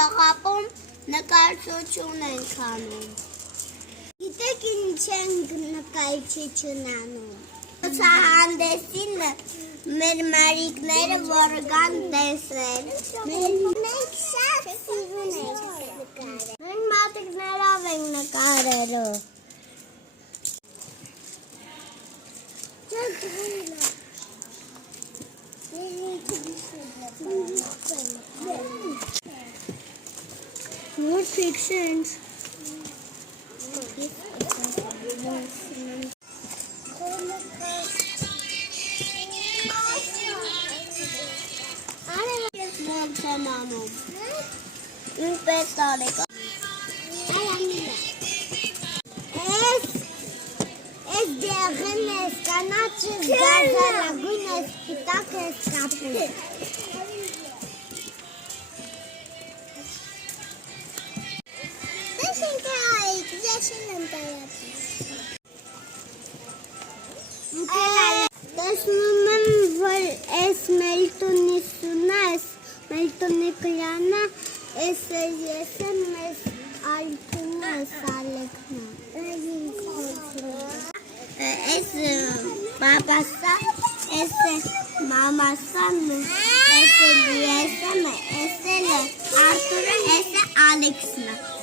շաղապում նկարչություն ենք անում։ Գիտեք ինչ ենք նկարչություն անում։ Ցուցահանդեսին մեր մարիկները որ կան տեսնել։ Մենք շատ սիրուն ենք նկարել։ Մենք մատիկներով ենք նկարելու։ More pictures. Տեսնում եմ, որ ես Մելտոնիսունա, ես Մելտոնի կլյանա, ես եմ, ես Ալթունա, ես Ալեքնա։ Ես բաբասա, ես մամասան, ես եմ, ես եմ, ես էլ Արտուրը, ես Ալեքսնա։